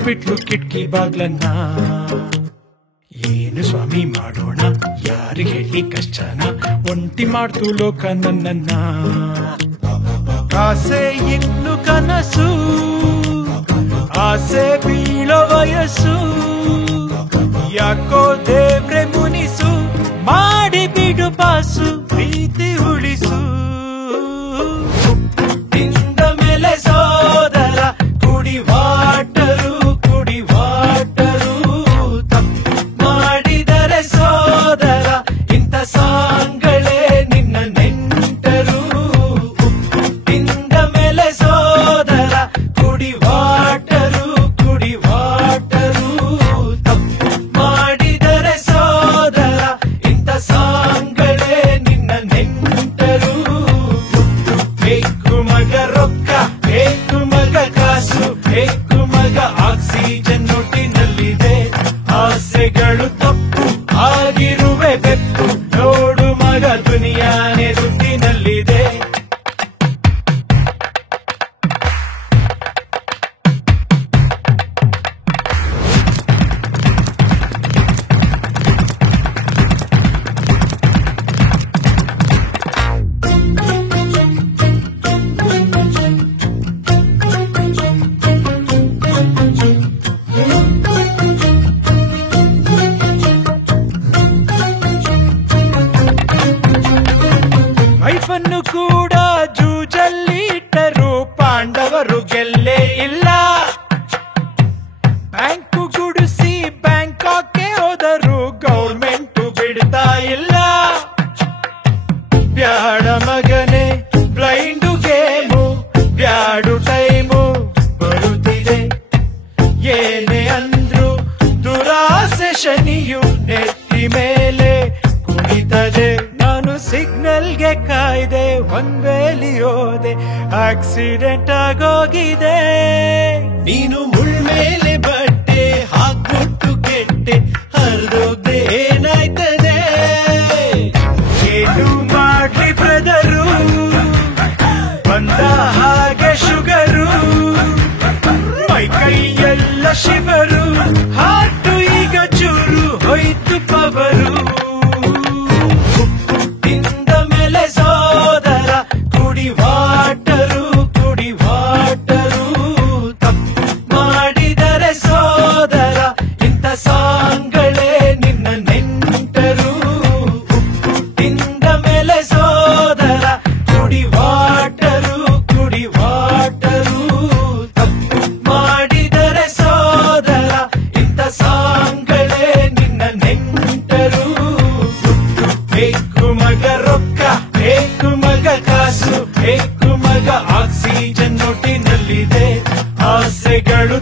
ಮುಚ್ಚಿಬಿಟ್ಲು ಕಿಟಕಿ ಬಾಗ್ಲನ್ನ. ಏನು ಸ್ವಾಮಿ ಮಾಡೋಣ, ಯಾರಿಗೆ ಹೇಳಿ ಕಷ್ಟನ, ಒಂಟಿ ಮಾಡ್ತು ಲೋಕ ನನ್ನನ್ನ. ಆಸೆ ಇನ್ನು ಕನಸು, ಆಸೆ ಬೀಳೋ ವಯಸ್ಸು, ಯಾಕೋ ದೇವ್ರೆ ಮುನಿಸು, ಮಾಡಿ ಬಿಡು ಪಾಸು, ಪ್ರೀತಿ ಉಳಿಸು. ತಿಂದ ಮೇಲೆ ಸೋದರ ಕುಡಿ ವಾಟರು, ಕುಡಿ ವಾಟರು, ತಪ್ಪು ಮಾಡಿದರೆ ಸೋದರ ಇಂಥ ಸಾಂಗಳೇ ನಿನ್ನ ನೆಂಟರು. ತಿಂದ ಮೇಲೆ ಸೋದರ ಕುಡಿ ವಾಟರು, ಕುಡಿ ವಾಟರು, ತಪ್ಪು ಮಾಡಿದರೆ ಸೋದರ ಇಂಥ ಸಾಂಗಳೇ ನಿನ್ನ ನೆಂಟರು. ಬೇಕು ಮಗ ರೊಕ್ಕ, ಬೇಕು ಮಗ ಕಾಸು, ಬೇಕು ಮಗ ಆಕ್ಸಿಜನ್ ನೋಟಿನಲ್ಲಿದೆ. ಆಸೆಗಳು ತಪ್ಪು ಆಗಿರುವೆ ಬೆಕ್ಕು, ನೋಡು ಮಗ ದುನಿಯಾನೆ ದುಡ್ಡಿನಲ್ಲಿದೆ. ವೈಫನ್ನು ಕೂಡ ಜೂಜಲ್ಲಿ ಇಟ್ಟರು, ಪಾಂಡವರು ಗೆಲ್ಲೇ ಇಲ್ಲ. ಬ್ಯಾಂಕು ಗುಡಿಸಿ ಬ್ಯಾಂಕಾಕ್ಗೆ ಹೋದರು, ಗೌರ್ಮೆಂಟು ಬಿಡ್ತಾ ಇಲ್ಲ. ಬ್ಯಾಡ ಮಗನೆ ಬ್ಲೈಂಡು ಗೇಮು, ಬ್ಯಾಡು ಟೈಮು ಬರುತ್ತಿದೆ. ಏನೇ ಅಂದ್ರು ದುರಾಸೆ ಶನಿಯು ನೆತ್ತಿ ಮೇಲೆ ಕುಣಿತದೆ. ನಾನು ಸಿಗ್ನಲ್ಗೆ ಕಾಯ್ದೆ, ಒಂದ್ ವೇಲಿ ಹೋದೆ, ಆಕ್ಸಿಡೆಂಟ್ ಆಗೋಗಿದೆ. ನೀನು ಮುಳ್ಮೇಲೆ ಬಟ್ಟೆ ಹಾಕ್ಬಿಟ್ಟು ಕೆಟ್ಟೆ, ಹರಿದೋಗ್ದೆ ಏನಾಯ್ತದೆ. ಏನು ಮಾಡ್ಲಿ ಬ್ರದರು, ಬಂದ ಹಾಗೆ ಶುಗರು, ಮೈ ಕೈಯೆಲ್ಲ ಶಿವರು, ಹಾಟು ಈಗ ಚೂರು ಹೋಯ್ತು ಪವರು. ತಿಂದ ಮೇಲೆ ಸೋದರ ಕುಡಿ ವಾಟರು, ಕುಡಿ ವಾಟರು, ತಪ್ಪು ಮಾಡಿದರೆ ಸೋದರ ಇಂಥ ಸಾಂಗಳೇ ನಿನ್ನ ನೆಂಟರು. ತಿಂದ ಮೇಲೆ ಸೋದರ ಕುಡಿ ವಾಟರು, ಕುಡಿ ವಾಟರು, ತಪ್ಪು ಮಾಡಿದರೆ ಸೋದರ ಇಂಥ ಸಾಂಗಳೇ ನಿನ್ನ ನೆಂಟರು. ಬೇಕು ಮಗ ರೊಕ್ಕ, ಬೇಕು ಮಗ ಕಾಸು, ಬೇಕು ಮಗ ಆಕ್ಸಿಜನ್ ನೋಟಿನಲ್ಲಿದೆ. ಆಸೆಗಳು